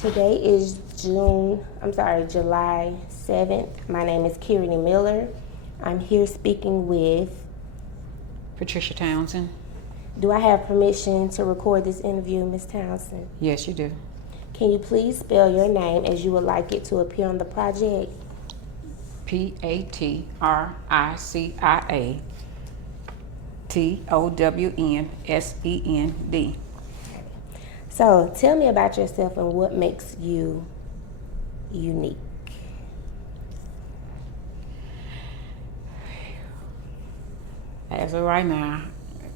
Today is July 7th. My name is Kearani Miller. I'm here speaking with. Patricia Townsend. Do I have permission to record this interview, Ms. Townsend? Yes, you do. Can you please spell your name as you would like it to appear on the project? Patricia Townsend. So tell me about yourself and what makes you unique. As of right now,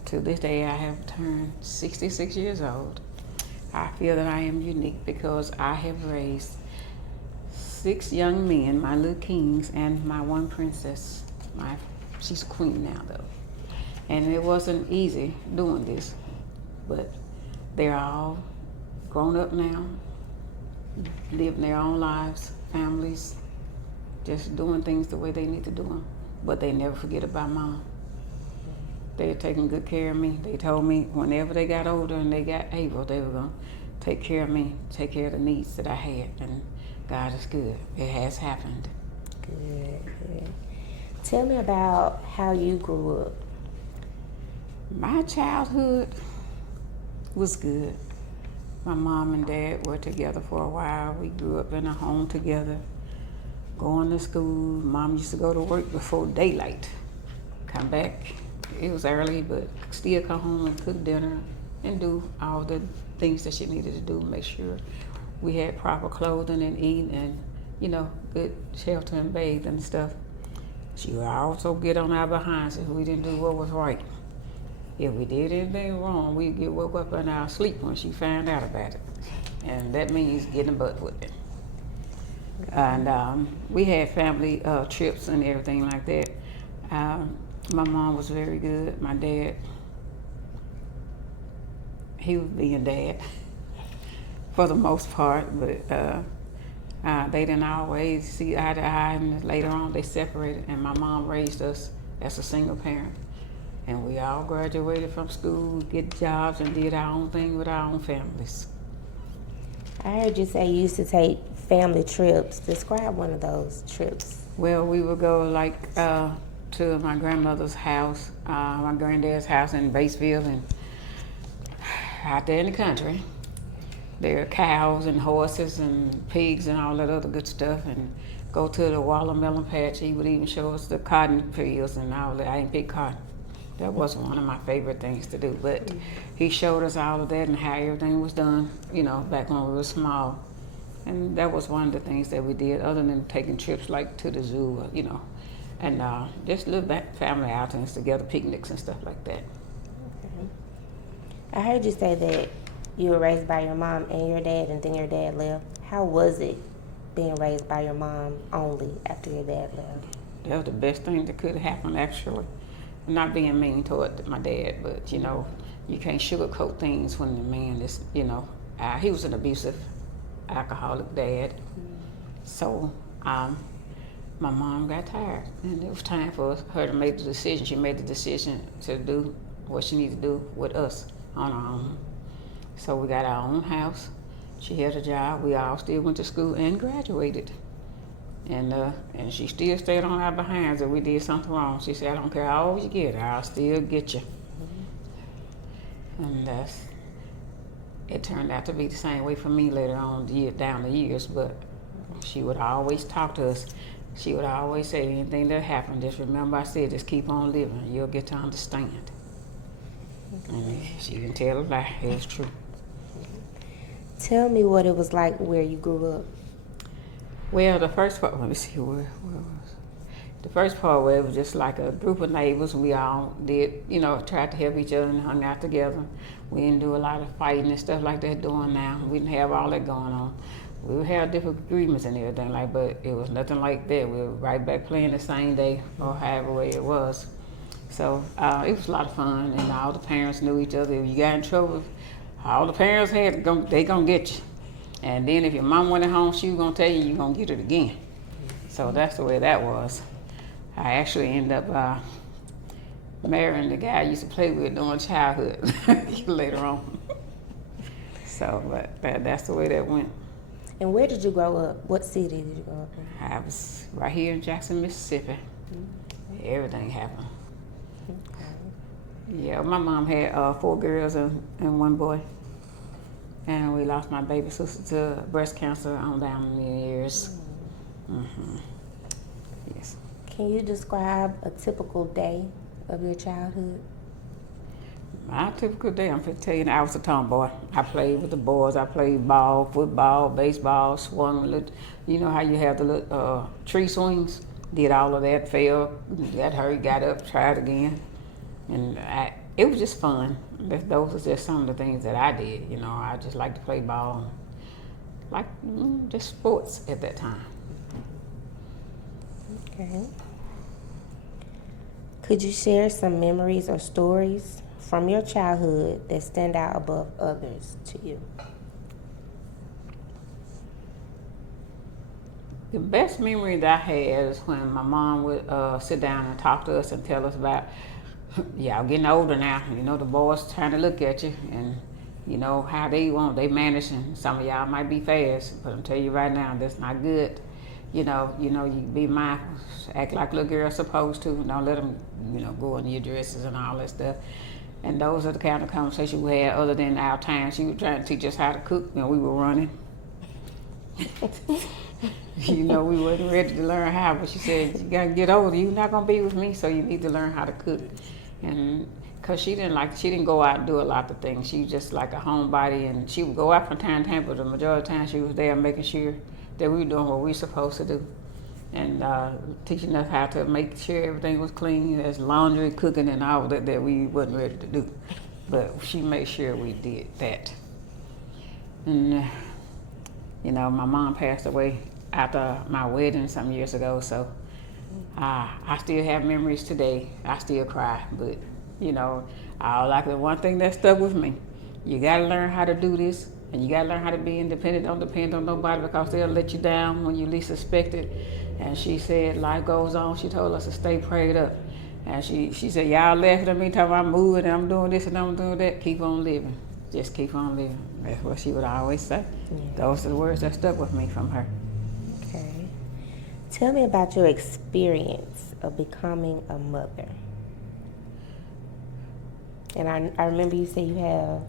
to this day, I have turned 66 years old. I feel that I am unique because I have raised 6 young men, my little kings, and my one princess. She's a queen now, though. And it wasn't easy doing this, but they're all grown up now, living their own lives, families, just doing things the way they need to do them. But they never forget about Mom. They're taking good care of me. They told me whenever they got older and they got able, they were going to take care of me, take care of the needs that I had. And God is good. It has happened. Good. Tell me about how you grew up. My childhood was good. My mom and dad were together for a while. We grew up in a home together, going to school. Mom used to go to work before daylight, come back. It was early, but still come home and cook dinner and do all the things that she needed to do, make sure we had proper clothing and eat and, good shelter and bathe and stuff. She would also get on our behinds if we didn't do what was right. If we did anything wrong, we'd get woke up in our sleep when she found out about it. And that means getting butt whipping. And we had family trips and everything like that. My mom was very good. My dad, he was being dad for the most part, but they didn't always see eye to eye, and later on they separated, and my mom raised us as a single parent. And we all graduated from school, get jobs, and did our own thing with our own families. I heard you say you used to take family trips. Describe one of those trips. Well, we would go to my grandmother's house, my granddad's house in Batesville, and out there in the country. There are cows and horses and pigs and all that other good stuff, and go to the watermelon patch. He would even show us the cotton fields and all that. I didn't pick cotton. That wasn't one of my favorite things to do, but he showed us all of that and how everything was done, back when we were small. And that was one of the things that we did, other than taking trips like to the zoo, and just little family outings together, picnics and stuff like that. Okay. I heard you say that you were raised by your mom and your dad, and then your dad left. How was it being raised by your mom only after your dad left? That was the best thing that could have happened, actually. Not being mean toward my dad, but you can't sugarcoat things when the man is, he was an abusive, alcoholic dad. So my mom got tired, and it was time for her to make the decision. She made the decision to do what she needed to do with us on our own. So we got our own house. She had a job. We all still went to school and graduated. And she still stayed on our behinds if we did something wrong. She said, I don't care how old you get, I'll still get you. And it turned out to be the same way for me later on down the years, but she would always talk to us. She would always say, anything that happened, just remember I said, just keep on living. You'll get to understand. Okay. And she didn't tell a lie. It was true. Tell me what it was like where you grew up. Well, the first part, let me see, where was the first part where it was just like a group of neighbors. We all did, tried to help each other and hung out together. We didn't do a lot of fighting and stuff like that doing now. We didn't have all that going on. We would have different agreements and everything but it was nothing like that. We were right back playing the same day or however way it was. So it was a lot of fun, and all the parents knew each other. If you got in trouble, all the parents they gonna get you. And then if your mom went home, she was gonna tell you gonna get it again. So that's the way that was. I actually ended up marrying the guy I used to play with during childhood later on. So, but that's the way that went. And where did you grow up? What city did you grow up in? I was right here in Jackson, Mississippi. Everything happened. Yeah, my mom had 4 girls and 1 boy. And we lost my baby sister to breast cancer on down the years. Yes. Can you describe a typical day of your childhood? My typical day, I'm going to tell you, I was a tomboy. I played with the boys. I played ball, football, baseball, swung. You know how you have the little tree swings? Did all of that, fell, got hurt, got up, tried again. And it was just fun. Those are just some of the things that I did. You know, I just like to play ball, like just sports at that time. Okay. Could you share some memories or stories from your childhood that stand out above others to you? The best memory that I had is when my mom would sit down and talk to us and tell us about, y'all getting older now, you know, the boys trying to look at you and you know how they manage, and some of y'all might be fast, but I'm telling you right now, that's not good. You be mindful, act like little girls supposed to, don't let them, go in your dresses and all that stuff. And those are the kind of conversations we had. Other than our time, she was trying to teach us how to cook, and we were running. We wasn't ready to learn how, but she said, you gotta get older, you're not gonna be with me, so you need to learn how to cook. And cause she didn't go out and do a lot of things. She was just like a homebody, and she would go out from time to time, but the majority of the time she was there making sure that we were doing what we were supposed to do. And teaching us how to make sure everything was clean, as laundry, cooking, and all that we wasn't ready to do. But she made sure we did that. And my mom passed away after my wedding some years ago, so I still have memories today. I still cry, but the one thing that stuck with me, you gotta learn how to do this, and you gotta learn how to be independent. Don't depend on nobody, because they'll let you down when you least expect it. And she said, life goes on. She told us to stay prayed up. And she said, y'all laughing at me talking about I'm moving and I'm doing this and I'm doing that. Keep on living. Just keep on living. That's what she would always say. Yeah. Those are the words that stuck with me from her. Okay. Tell me about your experience of becoming a mother. And I remember you said you have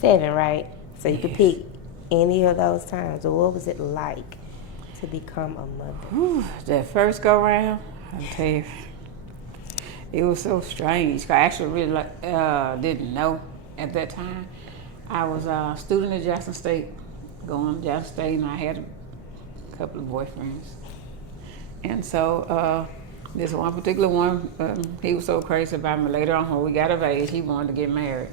7, right? So you could pick any of those times. So what was it like to become a mother? Whew, that first go round, I'll tell you, it was so strange. I actually really didn't know at that time. I was a student at Jackson State, going to Jackson State, and I had a couple of boyfriends. And so this one particular one, he was so crazy about me. Later on, when we got of age, he wanted to get married.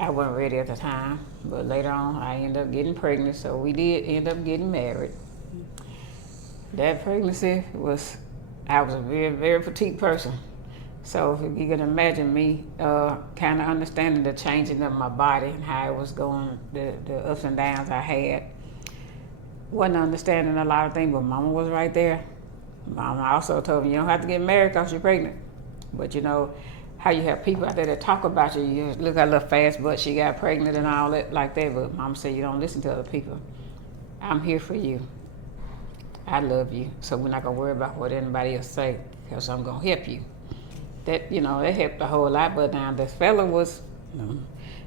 I wasn't ready at the time, but later on, I ended up getting pregnant, so we did end up getting married. That pregnancy I was a very, very petite person. So if you can imagine me kind of understanding the changing of my body and how it was going, the ups and downs I had. Wasn't understanding a lot of things, but Mama was right there. Mama also told me, you don't have to get married because you're pregnant. But how you have people out there that talk about you, you look at a little fast butt, she got pregnant and all that like that, but Mama said, you don't listen to other people. I'm here for you. I love you, so we're not gonna worry about what anybody else say, because I'm gonna help you. That that helped a whole lot. But now this fella was,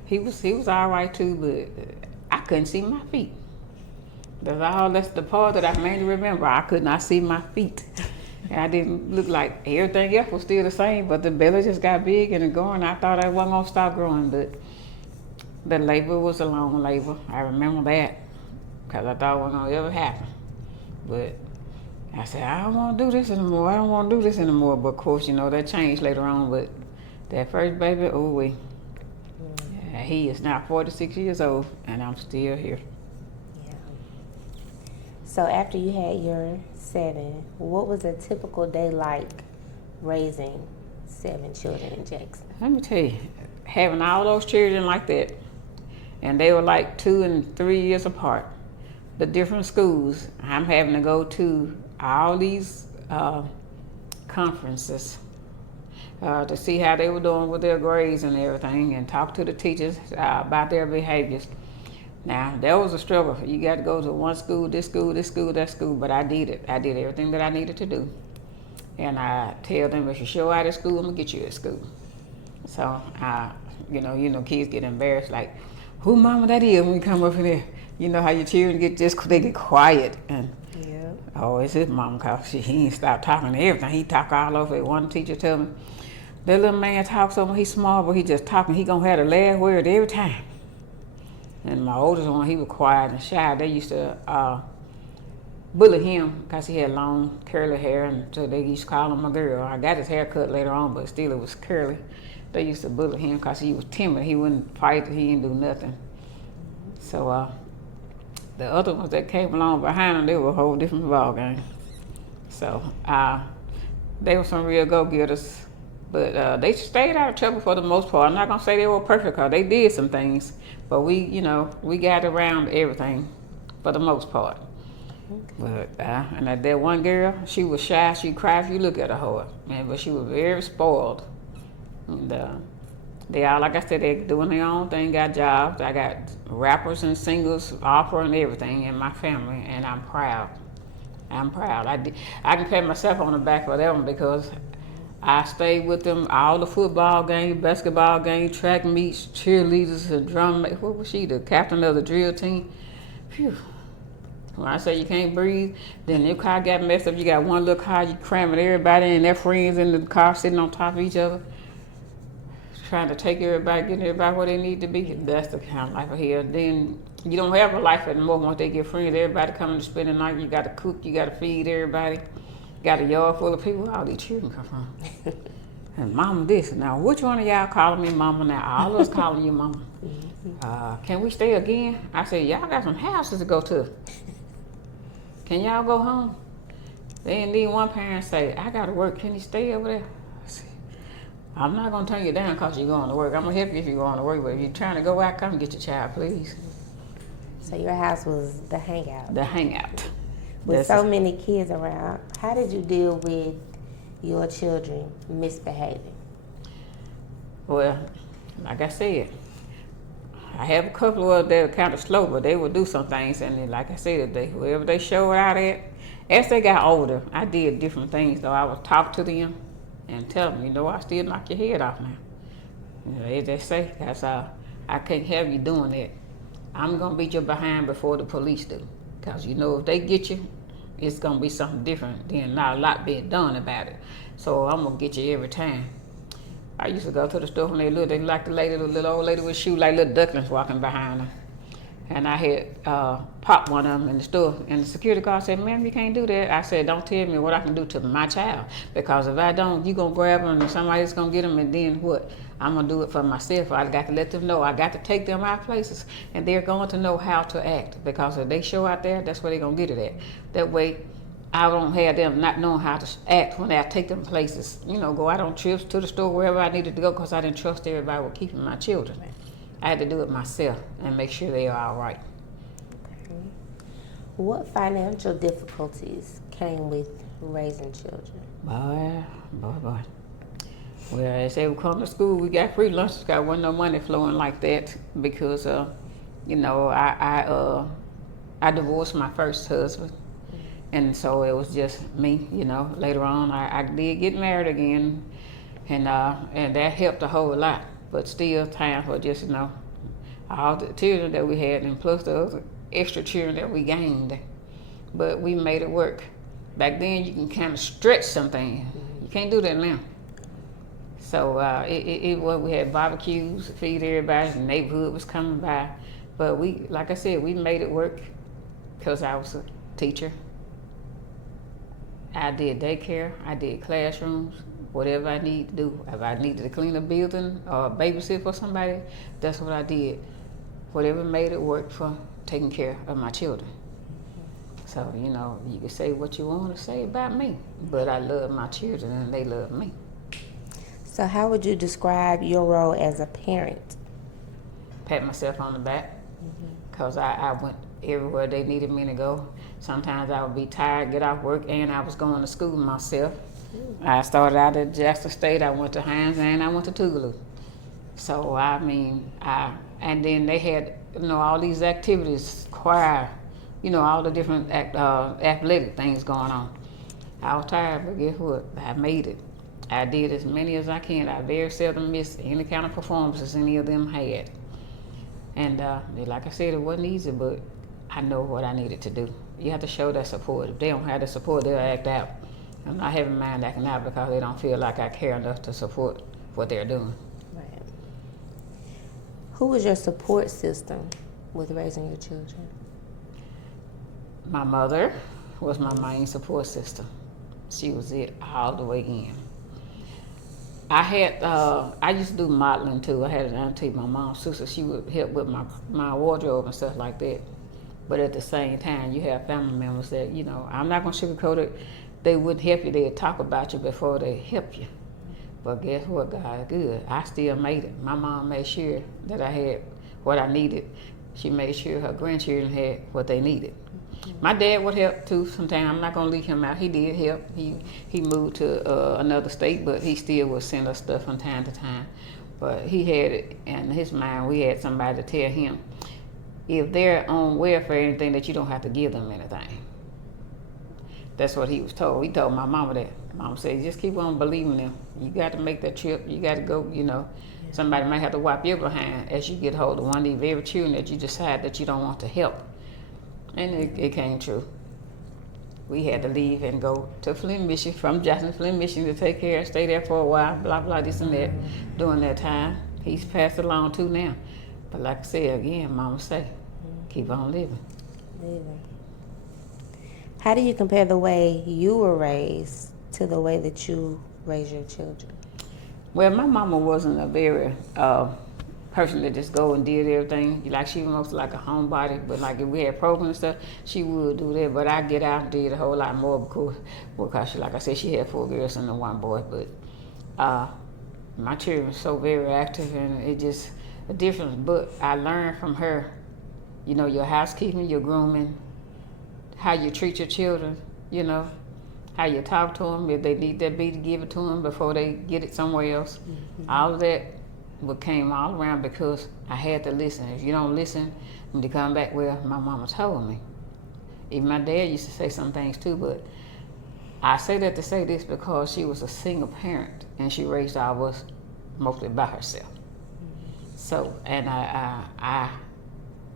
he was all right too, but I couldn't see my feet. That's the part that I mainly remember. I could not see my feet. And I didn't look like everything else was still the same, but the belly just got big and growing. I thought I wasn't gonna stop growing, but the labor was a long labor. I remember that, because I thought it wasn't gonna ever happen. But I said, I don't want to do this anymore. But of course, that changed later on. But that first baby, he is now 46 years old, and I'm still here. Yeah. So after you had your 7, what was a typical day like raising 7 children in Jackson? Let me tell you, having all those children like that, and they were like 2 and 3 years apart. The different schools, I'm having to go to all these conferences to see how they were doing with their grades and everything, and talk to the teachers about their behaviors. Now, that was a struggle. You got to go to one school, this school, this school, that school. But I did it. I did everything that I needed to do. And I tell them, if you show out at school, I'm going to get you at school. So, kids get embarrassed, like, who mama that is when you come up in there? You know how your children they get quiet. And, oh, it's his mama, because he ain't stopped talking to everything. He talk all over it. One teacher tell me, that little man talks so much, he's small, but he just talking. He going to have the last word every time. And my oldest one, he was quiet and shy. They used to bully him because he had long, curly hair, and so they used to call him a girl. I got his hair cut later on, but still it was curly. They used to bully him because he was timid. He wouldn't fight. He didn't do nothing. So the other ones that came along behind him, they were a whole different ballgame. So they were some real go-getters. But they stayed out of trouble for the most part. I'm not going to say they were perfect, because they did some things. But we got around everything for the most part. But and that one girl, she was shy. She cried if you look at her hard. But she was very spoiled. And they all, like I said, they doing their own thing, got jobs. I got rappers and singers, opera and everything in my family, and I'm proud. I'm proud. I can pat myself on the back for that one, because I stayed with them all the football games, basketball games, track meets, cheerleaders, and drum. What was she? The captain of the drill team. Phew. When I say you can't breathe, then your car got messed up. You got one little car, you cramming everybody and their friends in the car, sitting on top of each other, trying to take everybody, getting everybody where they need to be. That's the kind of life I here. Then you don't have a life anymore once they get friends. Everybody coming to spend the night. You got to cook. You got to feed everybody. Got a yard full of people. Where all these children come from? And mama this. Now, which one of y'all calling me mama now? All of us calling you mama. Can we stay again? I said, y'all got some houses to go to. Can y'all go home? Then one parent say, I got to work. Can you stay over there? I said, I'm not going to turn you down because you're going to work. I'm going to help you if you're going to work. But if you're trying to go out, come get your child, please. So your house was the hangout. The hangout. With so many kids around, how did you deal with your children misbehaving? Well, like I said, I have a couple of that were kind of slow, but they would do some things. And then, like I said, wherever they showed out at, as they got older, I did different things. Though I would talk to them and tell them, I still knock your head off now. As they say, that's I can't have you doing that. I'm going to beat your behind before the police do. Because if they get you, it's going to be something different. Then not a lot being done about it. So I'm going to get you every time. I used to go to the store when they like the little old lady with shoes, like little ducklings walking behind them. And I had popped one of them in the store. And the security guard said, ma'am, you can't do that. I said, don't tell me what I can do to my child. Because if I don't, you're going to grab them and somebody's going to get them. And then what? I'm going to do it for myself. I got to let them know. I got to take them out places. And they're going to know how to act. Because if they show out there, that's where they're going to get it at. That way, I don't have them not knowing how to act when I take them places. Go out on trips to the store, wherever I needed to go, because I didn't trust everybody with keeping my children. I had to do it myself and make sure they are all right. Okay. What financial difficulties came with raising children? Boy. Well, as they would come to school, we got free lunches. There wasn't no money flowing like that because, I divorced my first husband. And so it was just me, Later on, I did get married again, and that helped a whole lot. But still, time for just, all the children that we had, and plus the other extra children that we gained. But we made it work. Back then, you can kind of stretch something. You can't do that now. So we had barbecues to feed everybody. The neighborhood was coming by. But like I said, we made it work because I was a teacher. I did daycare, I did classrooms, whatever I need to do. If I needed to clean a building or babysit for somebody, that's what I did. Whatever made it work for taking care of my children. So, you can say what you want to say about me, but I love my children and they love me. So how would you describe your role as a parent? Pat myself on the back, because I went everywhere they needed me to go. Sometimes I would be tired, get off work, and I was going to school myself. I started out at Jackson State, I went to Hines, and I went to Tougaloo. So, and then they had all these activities, choir, all the different athletic things going on. I was tired, but guess what? I made it. I did as many as I can. I very seldom missed any kind of performances any of them had. And like I said, it wasn't easy, but I know what I needed to do. You have to show that support. If they don't have the support, they'll act out. I'm not having mind acting out because they don't feel like I care enough to support what they're doing. Right. Who was your support system with raising your children? My mother was my main support system. She was it all the way in. I used to do modeling too. I had an auntie, my mom's sister. She would help with my wardrobe and stuff like that. But at the same time, you have family members that, I'm not going to sugarcoat it. They wouldn't help you. They'd talk about you before they help you. But guess what? God is good. I still made it. My mom made sure that I had what I needed. She made sure her grandchildren had what they needed. My dad would help too sometimes. I'm not going to leave him out. He did help. He moved to another state, but he still would send us stuff from time to time. But he had it in his mind. We had somebody to tell him, if they're on welfare or anything, that you don't have to give them anything. That's what he was told. He told my mama that. Mama said, just keep on believing them. You got to make that trip. You got to go, Somebody might have to wipe your behind as you get hold of one of these very children that you decide that you don't want to help. And it came true. We had to leave and go to Flint, Michigan, from Jackson, Flint, Michigan, to take care, stay there for a while, blah, blah, this and that. During that time, he's passed along too now. But like I said again, Mama say, keep on living. How do you compare the way you were raised to the way that you raise your children? Well, my mama wasn't a very person that just go and did everything. Like, she was mostly like a homebody, but like if we had programs and stuff, she would do that. But I get out and did a whole lot more because she, like I said, she had 4 girls and 1 boy. But my children were so very active, and it just a difference. But I learned from her, your housekeeping, your grooming, how you treat your children, how you talk to them, if they need that beat, give it to them before they get it somewhere else. All of that came all around because I had to listen. If you don't listen, when you come back, well, my mama told me. Even my dad used to say some things too, but I say that to say this because she was a single parent and she raised all of us mostly by herself. So, and I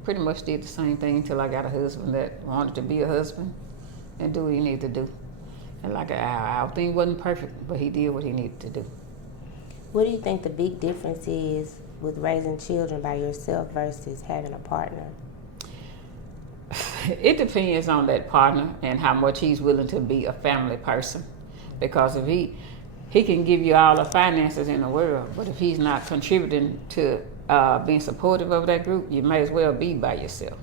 pretty much did the same thing until I got a husband that wanted to be a husband and do what he needed to do. And like our thing wasn't perfect, but he did what he needed to do. What do you think the big difference is with raising children by yourself versus having a partner? It depends on that partner and how much he's willing to be a family person. Because if he can give you all the finances in the world, but if he's not contributing to being supportive of that group, you may as well be by yourself.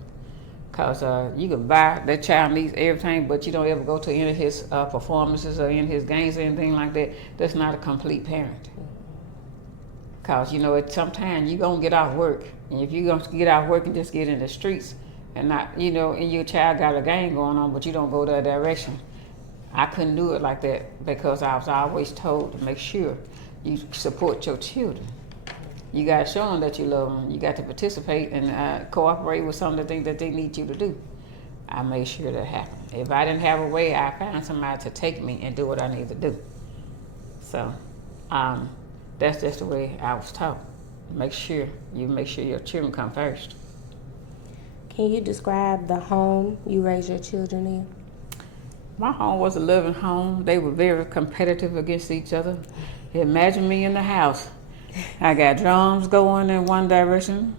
Because you can buy, that child needs everything, but you don't ever go to any of his performances or any of his games or anything like that. That's not a complete parent. Because, sometimes you're going to get off work. And if you're going to get off work and just get in the streets and not, and your child got a game going on, but you don't go that direction. I couldn't do it like that because I was always told to make sure you support your children. You got to show them that you love them. You got to participate and cooperate with some of the things that they need you to do. I made sure that happened. If I didn't have a way, I found somebody to take me and do what I need to do. So that's just the way I was taught. Make sure your children come first. Can you describe the home you raised your children in? My home was a loving home. They were very competitive against each other. Imagine me in the house. I got drums going in one direction.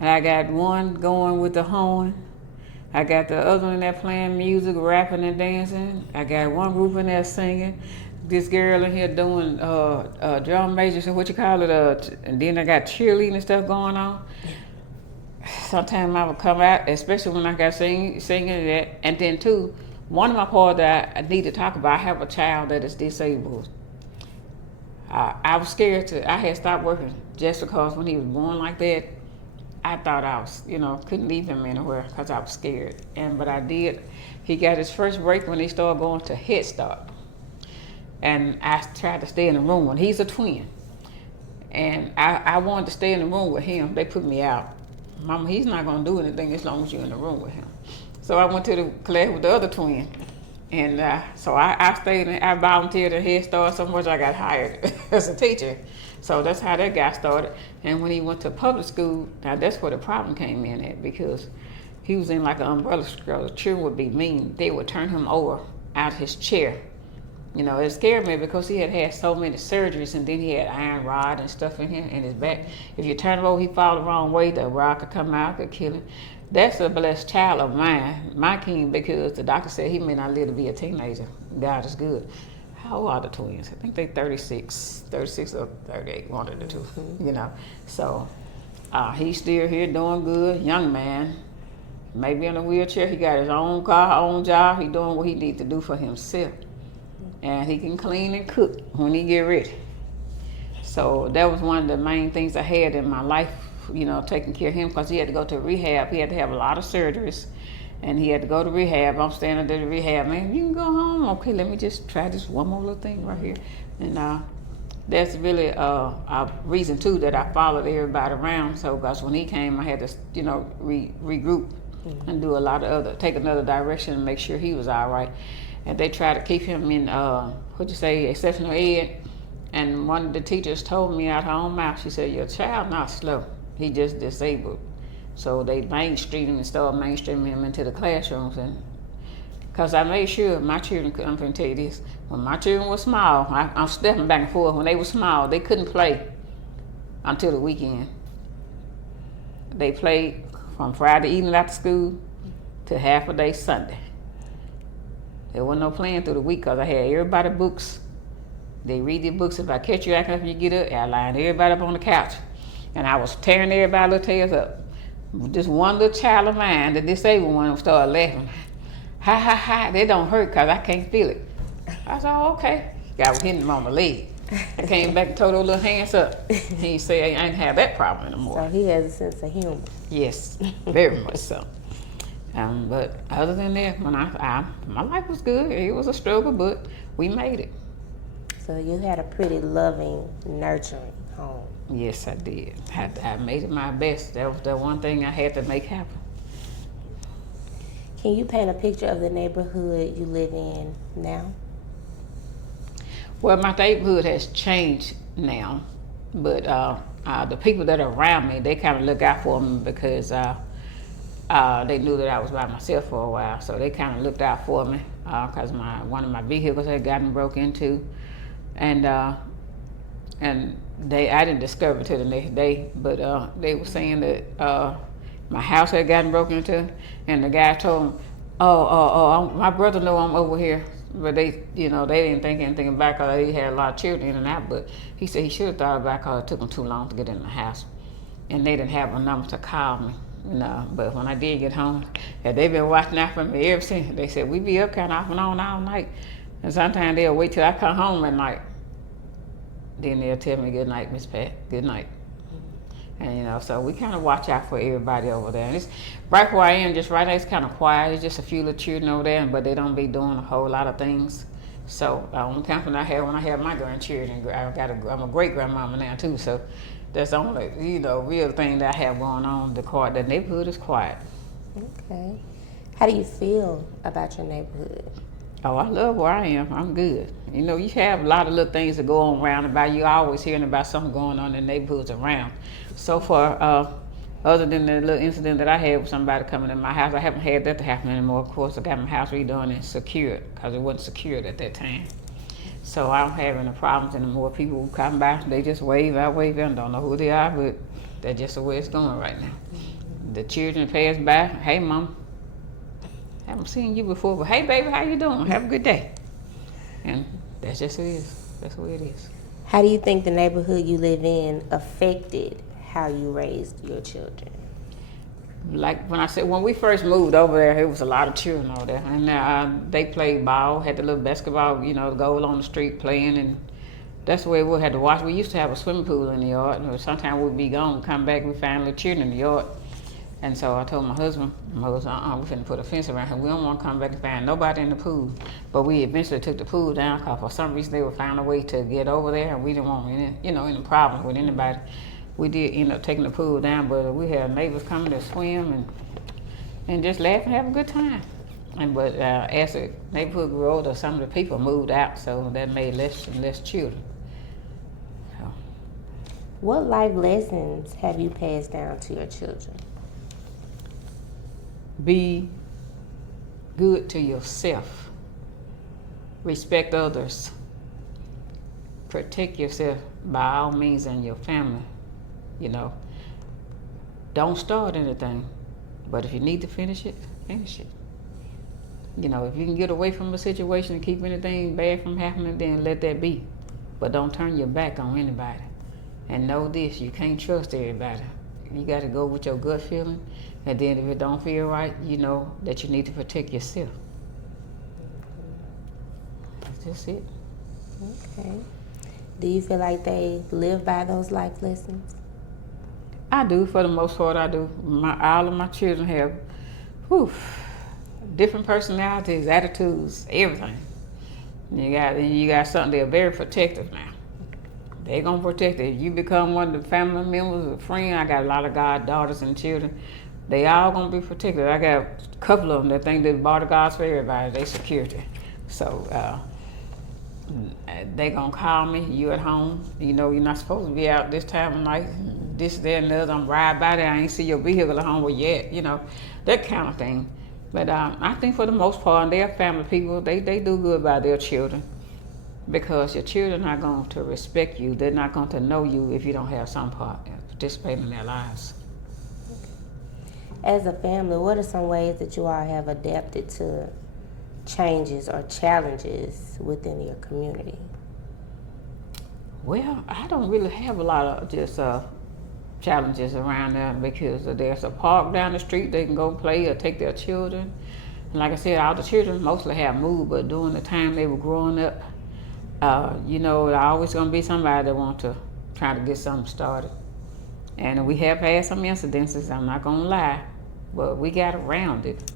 I got one going with the horn. I got the other one there playing music, rapping and dancing. I got one group in there singing. This girl in here doing drum majors and what you call it, and then I got cheerleading and stuff going on. Sometimes I would come out, especially when I got singing that. And then too, one of my parts that I need to talk about, I have a child that is disabled. I was scared I had stopped working just because when he was born like that, I thought I was, couldn't leave him anywhere because I was scared. But I did. He got his first break when he started going to Head Start. And I tried to stay in the room when he's a twin. And I wanted to stay in the room with him. They put me out. Mama, he's not gonna do anything as long as you're in the room with him. So I went to the class with the other twin. And so I stayed and I volunteered at Head Start so much I got hired as a teacher. So that's how that got started. And when he went to public school, now that's where the problem came in at, because he was in like an umbrella school. The children would be mean. They would turn him over out of his chair. You know, it scared me because he had had so many surgeries, and then he had iron rod and stuff in his back. If you turn him over, he fall the wrong way, the rod could come out, could kill him. That's a blessed child of mine, my king, because the doctor said he may not live to be a teenager. God is good. How old are the twins? I think they 36 or 38, one of the two, you know. So he's still here doing good, young man. Maybe in a wheelchair, he got his own car, own job. He doing what he needs to do for himself. And he can clean and cook when he get ready. So that was one of the main things I had in my life, you know, taking care of him, because he had to go to rehab. He had to have a lot of surgeries, and he had to go to rehab. I'm standing there at rehab, man, you can go home. Okay, let me just try this one more little thing right here. And that's really a reason too that I followed everybody around. So because when he came, I had to, you know, regroup and do a lot of take another direction and make sure he was all right. And they tried to keep him in exceptional ed. And one of the teachers told me out her own mouth, she said, your child not slow, he just disabled. So they mainstreamed him and started mainstreaming him into the classrooms. And because I made sure my children, I'm going to tell you this, when my children were small, I'm stepping back and forth, when they were small, they couldn't play until the weekend. They played from Friday evening after school to half a day Sunday. There wasn't no playing through the week because I had everybody books. They read their books. If I catch you acting up when you get up, I lined everybody up on the couch. And I was tearing everybody's little tails up. Just one little child of mine, the disabled one, started laughing. Ha, ha, ha, they don't hurt because I can't feel it. I said, oh, okay. I was hitting him on my leg. I came back and told those little hands up. He said, I ain't have that problem anymore. So he has a sense of humor. Yes, very much so. But other than that, when my life was good. It was a struggle, but we made it. So you had a pretty loving, nurturing home. Yes, I did. I made it my best. That was the one thing I had to make happen. Can you paint a picture of the neighborhood you live in now? Well, my neighborhood has changed now, but the people that are around me, they kind of look out for me because they knew that I was by myself for a while, so they kind of looked out for me because one of my vehicles had gotten broke into, and I didn't discover it till the next day, but they were saying that my house had gotten broken into, and the guy told them, my brother know I'm over here. But they didn't think anything about it because they had a lot of children in and out. But he said he should have thought about it because it took them too long to get in the house. And they didn't have a number to call me, But when I did get home, they've been watching out for me ever since. They said, we be up kind of off and on all night. And sometimes they'll wait till I come home at night. Then they'll tell me, good night, Miss Pat, good night. And, so we kind of watch out for everybody over there. And it's right where I am, just right now, it's kind of quiet. It's just a few little children over there, but they don't be doing a whole lot of things. So the only company I have when I have my grandchildren, I'm a great grandmama now too. So that's the only, real thing that I have going on. The neighborhood is quiet. Okay. How do you feel about your neighborhood? Oh, I love where I am. I'm good. You have a lot of little things that go on around about you. Always hearing about something going on in the neighborhoods around. So far, other than the little incident that I had with somebody coming in my house, I haven't had that to happen anymore. Of course, I got my house redone and secured because it wasn't secured at that time. So I don't have any problems anymore. People who come by, they just wave. I wave them. Don't know who they are, but that's just the way it's going right now. The children pass by. Hey, Mom. Haven't seen you before, but hey, baby, how you doing? Have a good day. And that's just what it is. That's the way it is. How do you think the neighborhood you live in affected how you raised your children? Like when we first moved over there, it was a lot of children over there. And they played ball, had the little basketball, goal on the street playing. And that's the way we had to watch. We used to have a swimming pool in the yard. And sometimes we'd be gone, come back, we find little children in the yard. And so I told my husband, we finna put a fence around here. We don't want to come back and find nobody in the pool. But we eventually took the pool down because for some reason they would find a way to get over there, and we didn't want any problems with anybody. we did end up taking the pool down, but we had neighbors coming to swim and just laugh and have a good time. But as the neighborhood grew older, some of the people moved out, so that made less and less children. So. What life lessons have you passed down to your children? Be good to yourself. Respect others. Protect yourself by all means and your family. You know, don't start anything, but if you need to finish it, finish it. You know, if you can get away from a situation and keep anything bad from happening, then let that be. But don't turn your back on anybody. And know this, you can't trust everybody. You got to go with your gut feeling. And then if it don't feel right, you know that you need to protect yourself. That's just it. Okay. Do you feel like they live by those life lessons? I do, for the most part, I do. All of my children have, different personalities, attitudes, everything. You got something. They're very protective now. They're gonna protect it. If you become one of the family members or friend, I got a lot of goddaughters and children. They all gonna be protected. I got a couple of them that think they're bodyguards for everybody. They security. So they gonna call me. You at home? You know you're not supposed to be out this time of night. This, that, and the other. I'm riding by there. I ain't see your vehicle at home where you at. You know, that kind of thing. But I think for the most part, they're family people. They do good by their children, because your children are going to respect you. They're not going to know you if you don't have some part participating in their lives. As a family, what are some ways that you all have adapted to changes or challenges within your community? Well, I don't really have a lot of just challenges around there, because there's a park down the street they can go play or take their children. And like I said, all the children mostly have moved, but during the time they were growing up, you know, there's always going to be somebody that want to try to get something started. And we have had some incidences, I'm not going to lie, but we got around it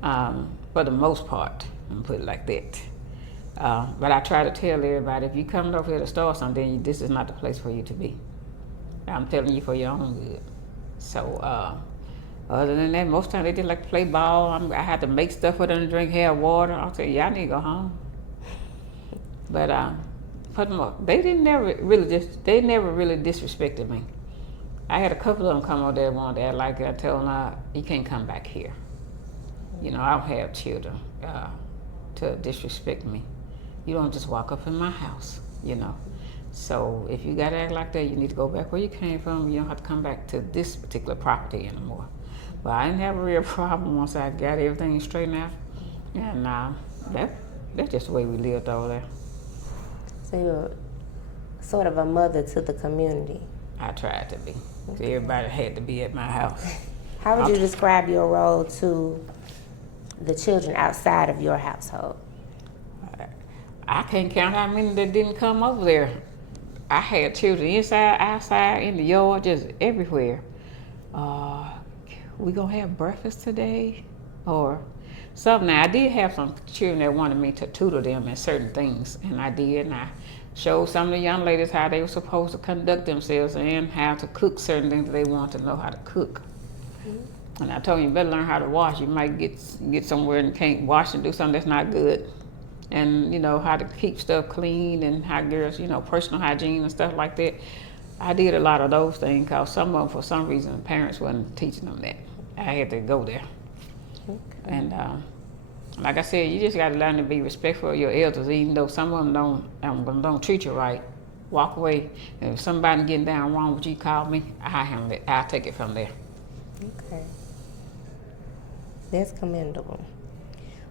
for the most part, and put it like that. But I try to tell everybody, if you coming over here to start something, this is not the place for you to be. I'm telling you for your own good. So other than that, most times they just like to play ball. I had to make stuff for them to drink, have water. I'll tell you, y'all need to go home. But for the most, they never really disrespected me. I had a couple of them come over there one day. Like I tell them, you can't come back here. You know, I don't have children to disrespect me. You don't just walk up in my house, you know. So if you gotta act like that, you need to go back where you came from. You don't have to come back to this particular property anymore. But I didn't have a real problem once I got everything straightened out. And that's just the way we lived over there. So you're sort of a mother to the community. I tried to be. Okay. Everybody had to be at my house. How would you describe your role to the children outside of your household? I can't count how many that didn't come over there. I had children inside, outside, in the yard, just everywhere. We gonna have breakfast today? Or something. Now, I did have some children that wanted me to tutor them in certain things, and I did, and I showed some of the young ladies how they were supposed to conduct themselves and how to cook certain things that they wanted to know how to cook. Mm-hmm. And I told you better learn how to wash. You might get somewhere and can't wash and do something that's not good. And you know how to keep stuff clean, and how girls, you know, personal hygiene and stuff like that. I did a lot of those things because some of them, for some reason, parents wasn't teaching them that. I had to go there. Okay. And like I said, you just got to learn to be respectful of your elders, even though some of them don't treat you right. Walk away. And if somebody getting down wrong with you, call me. I handle it. I'll take it from there. Okay. That's commendable.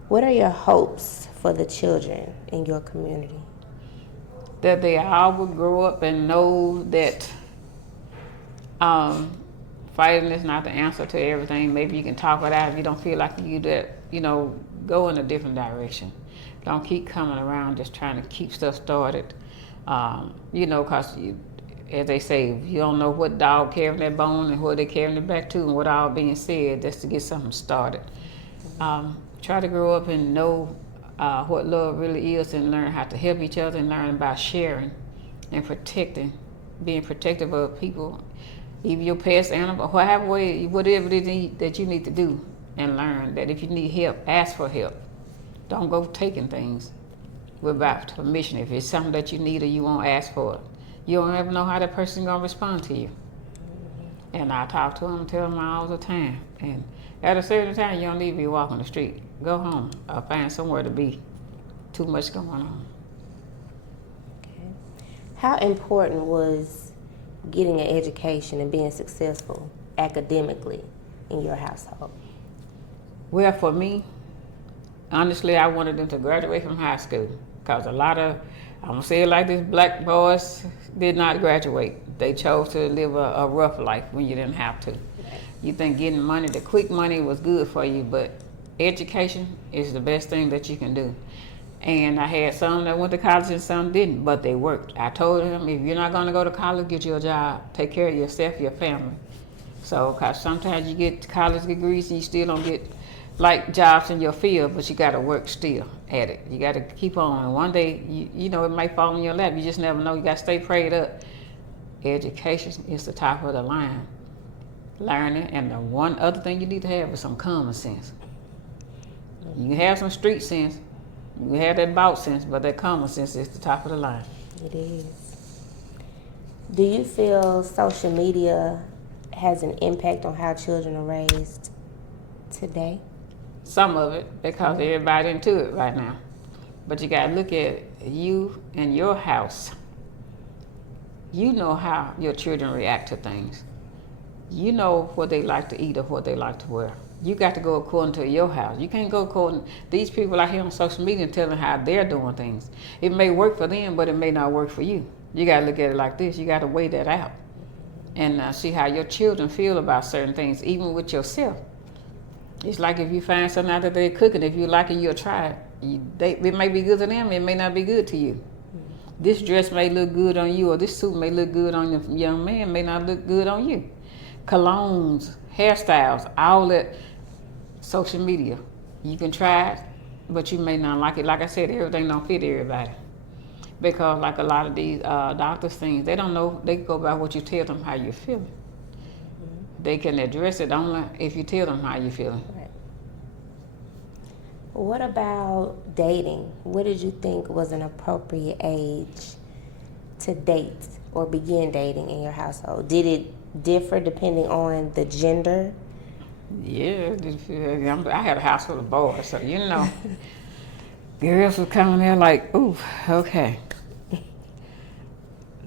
What are your hopes for the children in your community? That they all would grow up and know that fighting is not the answer to everything. Maybe you can talk it out if you don't feel like go in a different direction. Don't keep coming around just trying to keep stuff started. Because as they say, you don't know what dog carrying that bone and what they carrying it back to, and what all being said, just to get something started. Try to grow up and know what love really is, and learn how to help each other, and learn about sharing and protecting being protective of people, even your pets, animal, whatever it is that you need to do, and learn that if you need help, ask for help. Don't go taking things without permission. If it's something that you need or you won't ask for it, you don't ever know how that person's gonna respond to you. And I talk to them, tell them all the time. And at a certain time, you don't need to be walking the street. Go home or find somewhere to be. Too much going on. Okay. How important was getting an education and being successful academically in your household? Well, for me, honestly, I wanted them to graduate from high school because a lot of, I'm gonna say it like this, black boys did not graduate. They chose to live a rough life when you didn't have to. You think getting money, the quick money was good for you, but education is the best thing that you can do. And I had some that went to college and some didn't, but they worked. I told them, if you're not gonna go to college, get you a job. Take care of yourself, your family. So, cause sometimes you get college degrees and you still don't get like jobs in your field, but you gotta work still at it. You gotta keep on. And one day, you know, it might fall in your lap. You just never know. You gotta stay prayed up. Education is the top of the line. Learning, and the one other thing you need to have is some common sense. You can have some street sense, you can have that bout sense, but that common sense is the top of the line. It is. Do you feel social media has an impact on how children are raised today? Some of it, because everybody into it right now. But you gotta look at you and your house. You know how your children react to things. You know what they like to eat or what they like to wear. You got to go according to your house. You can't go according, these people out here on social media telling how they're doing things. It may work for them, but it may not work for you. You got to look at it like this. You got to weigh that out and see how your children feel about certain things, even with yourself. It's like if you find something out that they're cooking, if you like it, you'll try it. It may be good to them, it may not be good to you. This dress may look good on you, or this suit may look good on the young man, may not look good on you. Colognes, hairstyles, all that social media. You can try it, but you may not like it. Like I said, everything don't fit everybody. Because like a lot of these doctors things, they don't know, they go by what you tell them how you're feeling. Mm-hmm. They can address it only if you tell them how you're feeling. Right. What about dating? What did you think was an appropriate age to date or begin dating in your household? Did it differ depending on the gender? Yeah, I had a house full of boys, so you know, girls were coming there like, ooh, okay.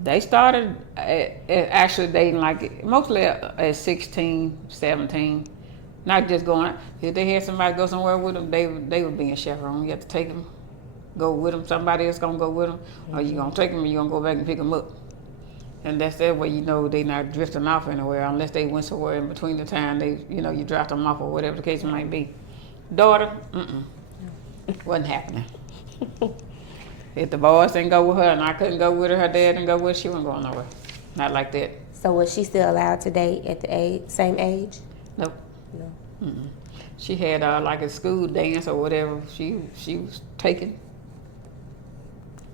They started actually dating like mostly at 16, 17. Not just going, if they had somebody go somewhere with them, they were being chaperone. You have to take them, go with them, somebody else gonna go with them, or you gonna take them and you gonna go back and pick them up. And that's that way you know they not drifting off anywhere unless they went somewhere in between the time they, you know, you dropped them off or whatever the case might be. Daughter, wasn't happening. If the boys didn't go with her and I couldn't go with her dad didn't go with her, she wasn't going nowhere. Not like that. So was she still allowed to date at the same age? Nope. No. Mm-mm. She had like a school dance or whatever she was taking.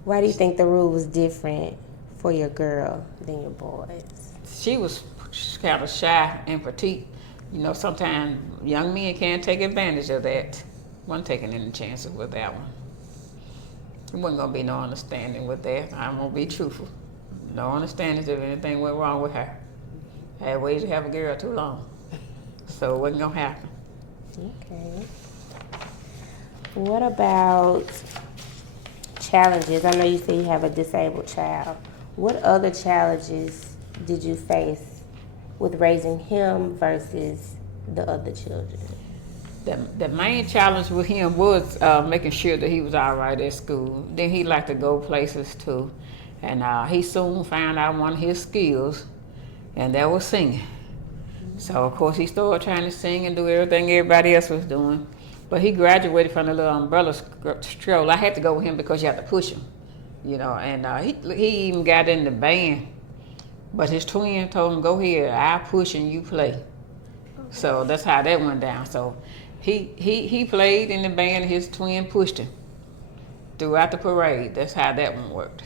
Why do you think the rule was different for your girl than your boys? She was kind of shy and petite. You know, sometimes young men can't take advantage of that. Wasn't taking any chances with that one. There wasn't gonna be no understanding with that. I'm gonna be truthful. No understanding if anything went wrong with her. I had waited to have a girl too long. So it wasn't gonna happen. Okay. What about challenges? I know you say you have a disabled child. What other challenges did you face with raising him versus the other children? The main challenge with him was making sure that he was all right at school. Then he liked to go places too. And he soon found out one of his skills, and that was singing. So of course he started trying to sing and do everything everybody else was doing. But he graduated from the little umbrella stroll. I had to go with him because you have to push him, you know. And he even got in the band. But his twin told him, "Go ahead, I push and you play." So that's how that went down. So he played in the band and his twin pushed him throughout the parade. That's how that one worked.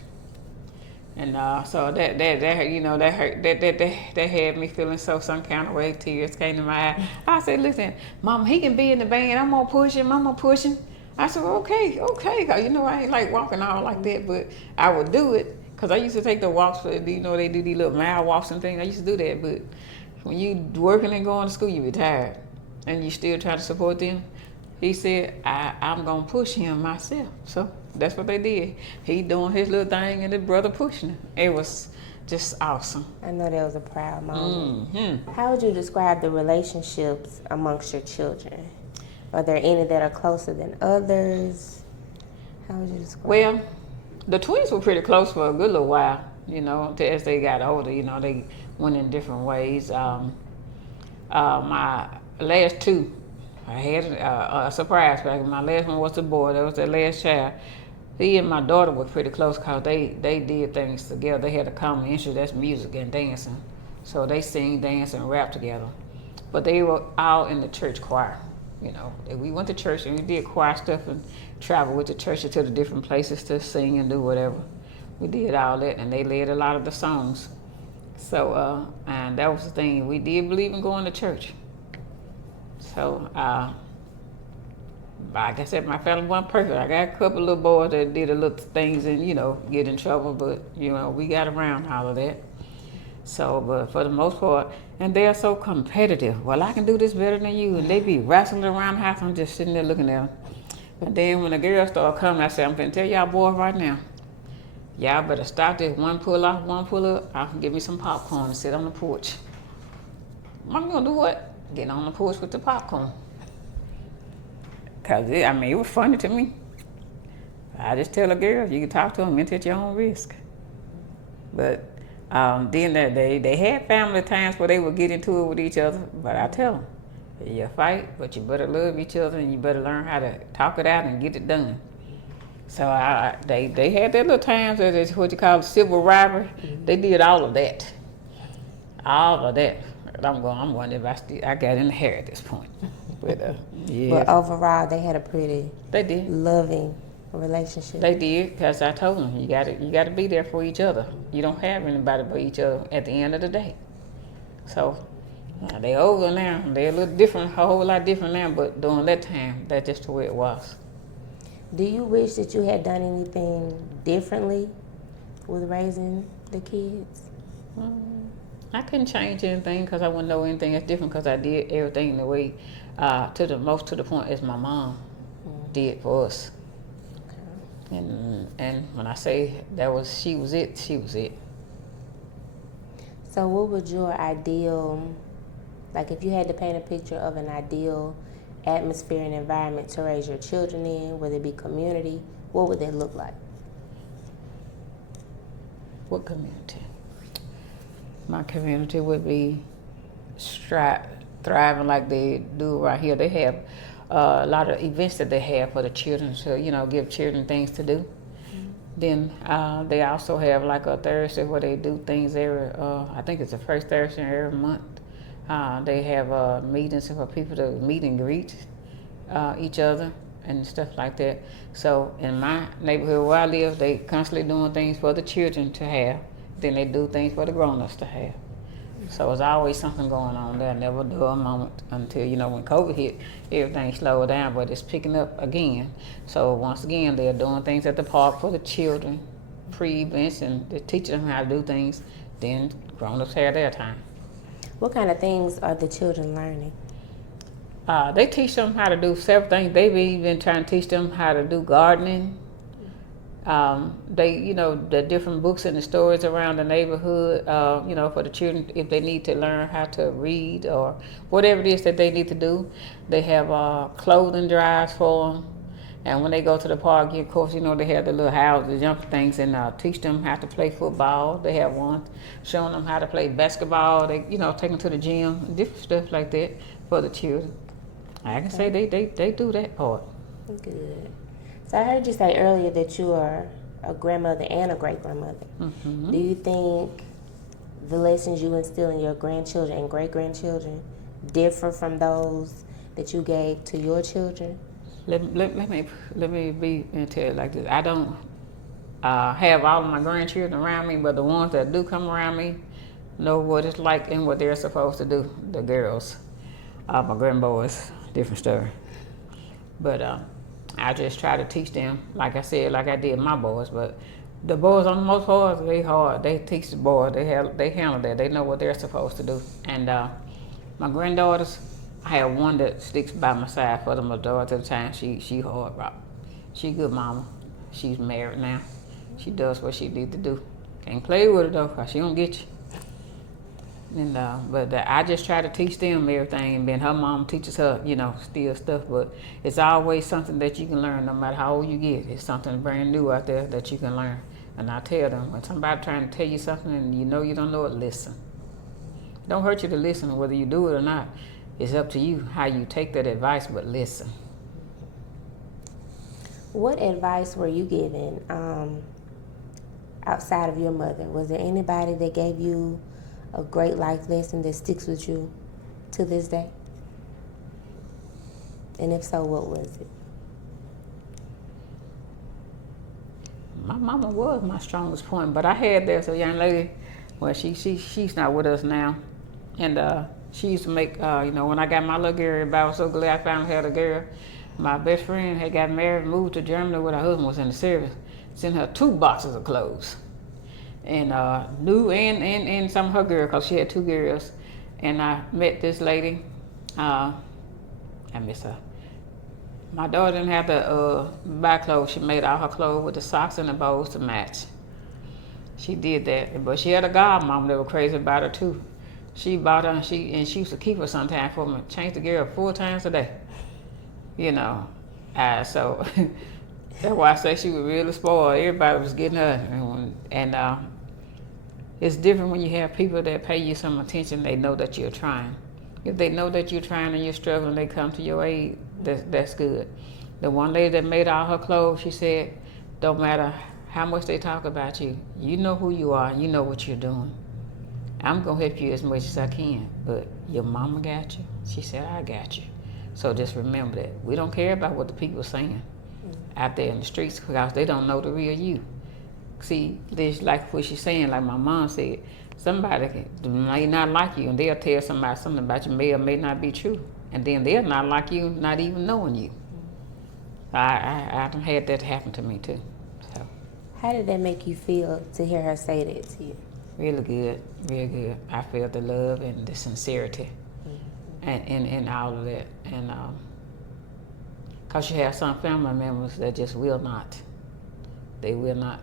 And so that you know that hurt that had me feeling some kind of way. Tears came to my eye. I said, "Listen, Mama, he can be in the band. I'm gonna push him. I'm gonna push him." I said, "Okay." 'Cause, you know, I ain't like walking all like that, but I would do it because I used to take the walks for, you know, they do these little mile walks and things. I used to do that, but when you working and going to school, you be tired, and you still try to support them. He said, I'm going to push him myself. So that's what they did. He doing his little thing and his brother pushing him. It was just awesome. I know that was a proud moment. Mm-hmm. How would you describe the relationships amongst your children? Are there any that are closer than others? How would you describe Well, the twins were pretty close for a good little while, you know, as they got older. You know, they went in different ways. My last two, I had a surprise package. My last one was a boy. That was their last child. He and my daughter were pretty close because they did things together. They had a common interest, that's music and dancing. So they sing, dance, and rap together. But they were all in the church choir. You know, we went to church and we did choir stuff and traveled with the church to the different places to sing and do whatever. We did all that, and they led a lot of the songs. So, and that was the thing. We did believe in going to church. So, like I said, my family wasn't perfect. I got a couple little boys that did a little things and, you know, get in trouble, but, you know, we got around all of that. So, but for the most part, and they're so competitive. Well, I can do this better than you, and they be wrestling around the house. I'm just sitting there looking at them. And then when the girls start coming, I say, I'm finna tell y'all boys right now, y'all better stop this one pull off, one pull up. I can give me some popcorn and sit on the porch. I'm gonna do what? Get on the porch with the popcorn. Cause it was funny to me. I just tell the girls, you can talk to them and at your own risk. But then they had family times where they would get into it with each other. But I tell them, you fight, but you better love each other and you better learn how to talk it out and get it done. So they had their little times, that's what you call civil rivalry. They did all of that. All of that. I'm wondering if I got in the hair at this point. But yeah. But overall, they had a pretty They did. loving relationship. They did, because I told them, you got to be there for each other. You don't have anybody but each other at the end of the day. So they older now. They're a little different, a whole lot different now. But during that time, that's just the way it was. Do you wish that you had done anything differently with raising the kids? I couldn't change anything because I wouldn't know anything that's different because I did everything the way, to the point as my mom did for us. Okay. And when I say she was it. So what would your ideal, like if you had to paint a picture of an ideal atmosphere and environment to raise your children in, whether it be community, what would that look like? What community? My community would be thriving like they do right here. They have a lot of events that they have for the children to, you know, give children things to do. Mm-hmm. Then they also have like a Thursday where they do things every, I think it's the first Thursday every month. They have meetings for people to meet and greet each other and stuff like that. So in my neighborhood where I live, they constantly doing things for the children to have. Then they do things for the grown-ups to have. So there's always something going on there. Never do a moment until, you know, when COVID hit, everything slowed down, but it's picking up again. So once again, they're doing things at the park for the children, pre-events, and they're teaching them how to do things. Then grown-ups have their time. What kind of things are the children learning? They teach them how to do several things. They've even trying to teach them how to do gardening. They, you know, the different books and the stories around the neighborhood, you know, for the children, if they need to learn how to read or whatever it is that they need to do. They have clothing drives for them. And when they go to the park, of course, you know, they have the little houses, jump things, and teach them how to play football. They have one showing them how to play basketball. They, you know, take them to the gym, different stuff like that for the children. I can say they do that part. Good. So I heard you say earlier that you are a grandmother and a great-grandmother. Mm-hmm. Do you think the lessons you instill in your grandchildren and great-grandchildren differ from those that you gave to your children? Let me be and tell it like this. I don't have all of my grandchildren around me, but the ones that do come around me know what it's like and what they're supposed to do. The girls, my grandboys, different story. But I just try to teach them, like I said, like I did my boys. But the boys, on the most part, they hard. They teach the boys. They handle that. They know what they're supposed to do. And my granddaughters, I have one that sticks by my side for the majority of the time. She hard rock. She good mama. She's married now. She does what she need to do. Can't play with her though, cause she don't get you. And but I just try to teach them everything, and then her mom teaches her, still stuff. But it's always something that you can learn, no matter how old you get. It's something brand new out there that you can learn. And I tell them, when somebody trying to tell you something and you don't know it, listen. Don't hurt you to listen, whether you do it or not. It's up to you how you take that advice, but listen. What advice were you given outside of your mother? Was there anybody that gave you a great life lesson that sticks with you to this day? And if so, what was it? My mama was my strongest point, but I had there's a young lady, well, she's not with us now, and she used to make, when I got my little girl, I was so glad I finally had a girl. My best friend had got married, moved to Germany where her husband was in the service, sent her 2 boxes of clothes. And new and some of her girls, because she had 2 girls. And I met this lady. I miss her. My daughter didn't have to buy clothes. She made all her clothes with the socks and the bows to match. She did that. But she had a godmom that was crazy about her too. She bought her and she used to keep her sometime for me. Change the girl 4 times a day. So that's why I say she was really spoiled. Everybody was getting her. And it's different when you have people that pay you some attention. They know that you're trying. If they know that you're trying and you're struggling, they come to your aid. That's good. The one lady that made all her clothes, she said, don't matter how much they talk about you, you know who you are and you know what you're doing. I'm going to help you as much as I can, but your mama got you. She said, I got you. So just remember that. We don't care about what the people are saying out there in the streets because they don't know the real you. See, there's like what she's saying, like my mom said, somebody may not like you and they'll tell somebody something about you may or may not be true. And then they're not like you, not even knowing you. I had that happen to me too. So. How did that make you feel to hear her say that to you? Really good, real good. I felt the love and the sincerity and all of that. And because you have some family members that just will not. They will not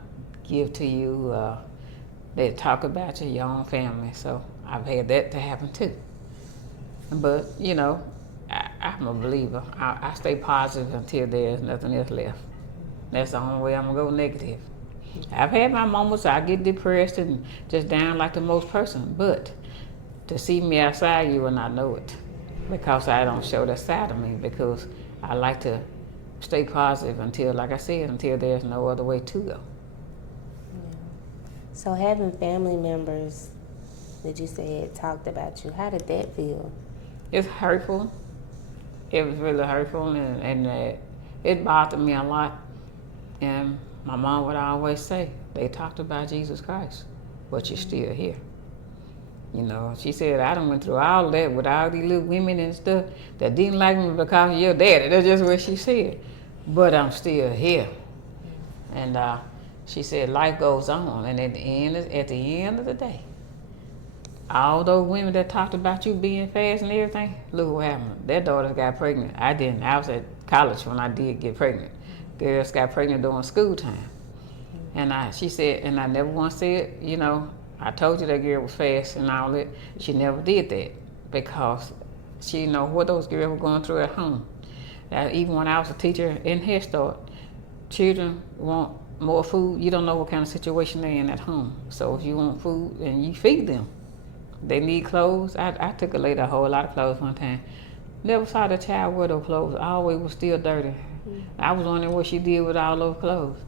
give to you. They talk about you, your own family. So I've had that to happen too. But, I'm a believer. I stay positive until there's nothing else left. That's the only way I'm going to go negative. I've had my moments I get depressed and just down like the most person. But to see me outside, you will not know it. Because I don't show that side of me. Because I like to stay positive until, like I said, until there's no other way to go. Yeah. So having family members that you said talked about you, how did that feel? It's hurtful. It was really hurtful, and it bothered me a lot. And my mom would always say, they talked about Jesus Christ, but you're still here. She said, I done went through all that with all these little women and stuff that didn't like me because of your daddy. That's just what she said. But I'm still here. And she said, life goes on. And at the end of the day, all those women that talked about you being fast and everything, look what happened. Their daughters got pregnant. I didn't. I was at college when I did get pregnant. Girls got pregnant during school time. And she said, and I never once said, I told you that girl was fast and all that. She never did that because she didn't know what those girls were going through at home. Even when I was a teacher in Head Start, children want more food. You don't know what kind of situation they're in at home. So if you want food, and you feed them. They need clothes. I took a lady a whole lot of clothes one time. Never saw the child wear those clothes. Always was still dirty. I was wondering what she did with all those clothes.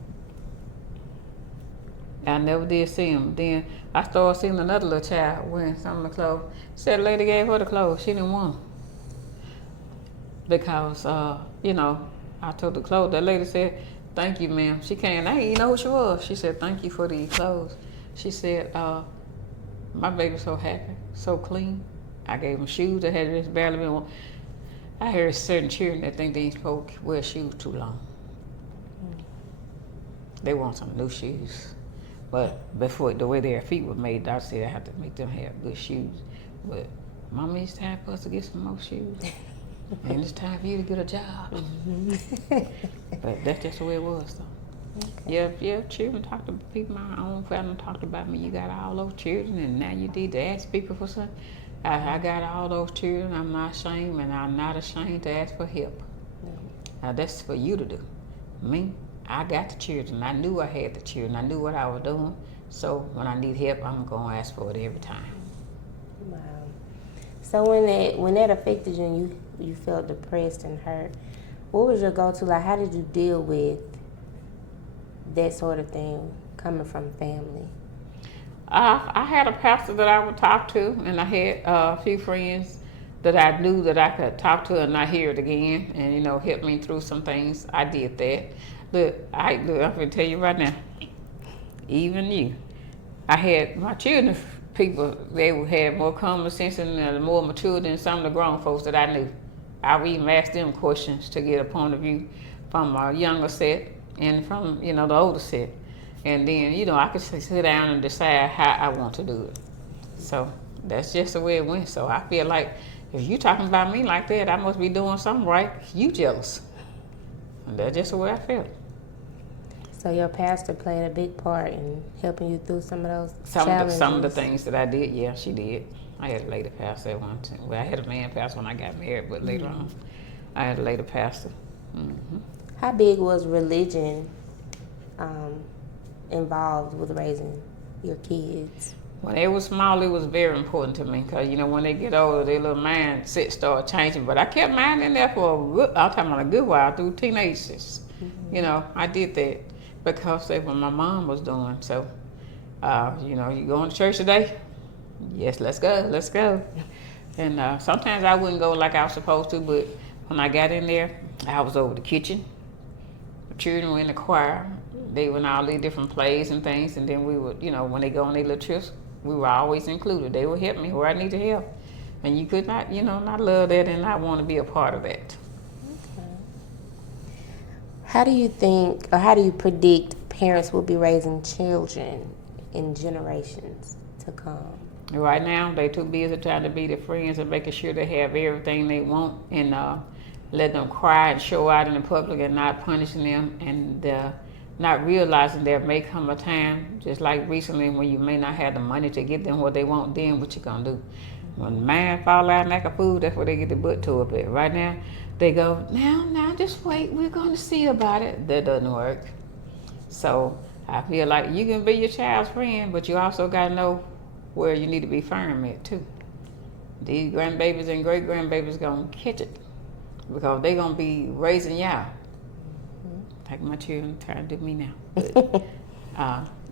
I never did see them. Then I started seeing another little child wearing some of the clothes. Said the lady gave her the clothes. She didn't want them. Because, I took the clothes. That lady said, thank you, ma'am. She came, I didn't even know who she was. She said, thank you for these clothes. She said, my baby's so happy, so clean. I gave him shoes that had just barely been worn. I heard certain children that think they ain't supposed to wear shoes too long. They want some new shoes. But before, the way their feet were made, I said I have to make them have good shoes. But Mama, it's time for us to get some more shoes. And it's time for you to get a job. But that's just the way it was, though. Okay. Yeah, children talk to people, my own family talked about me. You got all those children, and now you need to ask people for something. I got all those children. I'm not ashamed, and I'm not ashamed to ask for help. Now, that's for you to do. Me, I got the children. I knew I had the children. I knew what I was doing. So when I need help, I'm going to ask for it every time. Wow. So when that affected you and you felt depressed and hurt, what was your go-to? Like, how did you deal with that sort of thing coming from family? I had a pastor that I would talk to, and I had a few friends that I knew that I could talk to and not hear it again, and help me through some things. I did that. Look, I'm gonna tell you right now. Even you, I had my children. People, they would have more common sense and more mature than some of the grown folks that I knew. I would even ask them questions to get a point of view from a younger set and from the older set. And then, I could sit down and decide how I want to do it. So that's just the way it went. So I feel like if you talking about me like that, I must be doing something right. You jealous. And that's just the way I felt. So your pastor played a big part in helping you through some of those challenges? Some of the things that I did, yeah, she did. I had a lady pastor at one time. Well, I had a man pastor when I got married, but later on, I had a lady pastor. Mm-hmm. How big was religion involved with raising your kids? When they were small, it was very important to me because, when they get older, their little mindset start changing. But I kept mine in there for I'm talking about a good while, through teenagers. Mm-hmm. I did that because that's what my mom was doing. So, you going to church today? Yes, let's go. And sometimes I wouldn't go like I was supposed to, but when I got in there, I was over the kitchen. The children were in the choir. They were in all these different plays and things, and then we would, when they go on their little trips, we were always included. They would help me where I needed help. And you could not, not love that and not want to be a part of that. Okay. How do you think, or how do you predict parents will be raising children in generations to come? Right now, they too busy trying to be their friends and making sure they have everything they want and let them cry and show out in the public and not punishing them and not realizing there may come a time, just like recently when you may not have the money to get them what they want, then what you gonna do? When man fall out like a fool, that's where they get the butt to up at. Right now, they go, now, just wait, we're gonna see about it. That doesn't work. So I feel like you can be your child's friend, but you also gotta know where you need to be firm at too. These grandbabies and great grandbabies gonna catch it because they gonna be raising y'all. Like my children trying to do me now. But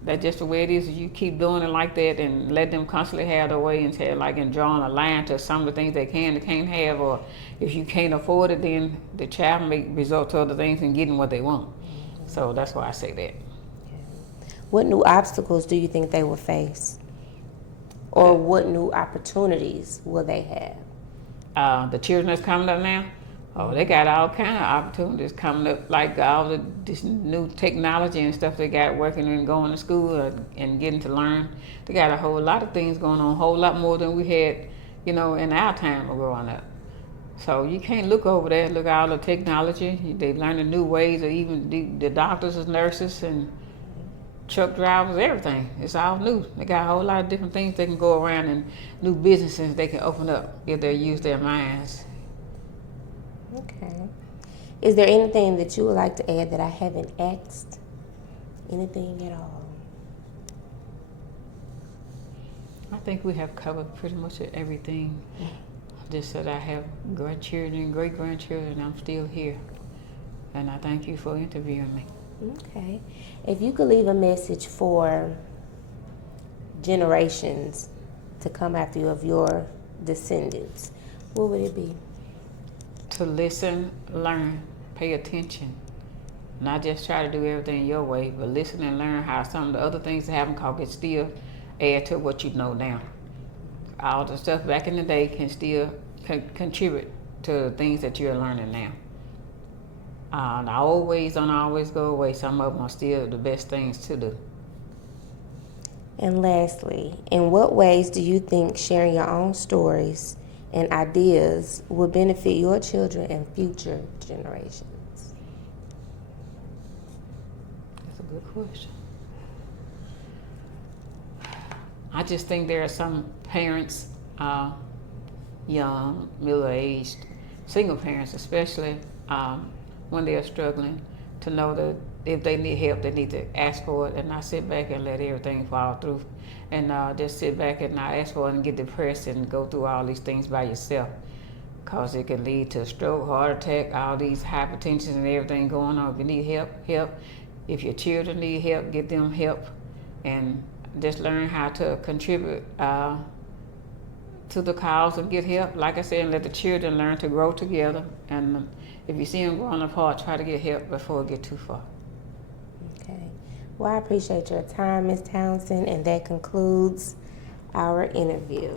that's just the way it is. You keep doing it like that and let them constantly have their way and drawing a line to some of the things they can and can't have, or if you can't afford it, then the child may resort to other things and getting what they want. So that's why I say that. What new obstacles do you think they will face? Or what new opportunities will they have? The children that's coming up now, they got all kind of opportunities coming up, like all this new technology and stuff they got working and going to school and getting to learn. They got a whole lot of things going on, a whole lot more than we had, in our time of growing up. So you can't look over there, look at all the technology. They learning new ways, or even the doctors and nurses and truck drivers, everything. It's all new. They got a whole lot of different things they can go around and new businesses they can open up if they use their minds. Okay. Is there anything that you would like to add that I haven't asked? Anything at all? I think we have covered pretty much everything. Just that I have grandchildren, great-grandchildren, and I'm still here. And I thank you for interviewing me. Okay. If you could leave a message for generations to come after you of your descendants, what would it be? To listen, learn, pay attention, Not just try to do everything your way, but listen and learn how some of the other things that happen, cause it still add to what you know now. All the stuff back in the day can still contribute to the things that you're learning now. The old ways don't always go away. Some of them are still the best things to do. And lastly, in what ways do you think sharing your own stories and ideas will benefit your children and future generations? That's a good question. I just think there are some parents, young, middle-aged, single parents especially, when they're struggling, to know that if they need help, they need to ask for it and not sit back and let everything fall through. And just sit back and not ask for it and get depressed and go through all these things by yourself. Because it can lead to stroke, heart attack, all these hypertension and everything going on. If you need help, help. If your children need help, get them help. And just learn how to contribute to the cause and get help. Like I said, and let the children learn to grow together. And if you see them growing apart, try to get help before it get too far. Okay. Well, I appreciate your time, Ms. Townsend, and that concludes our interview.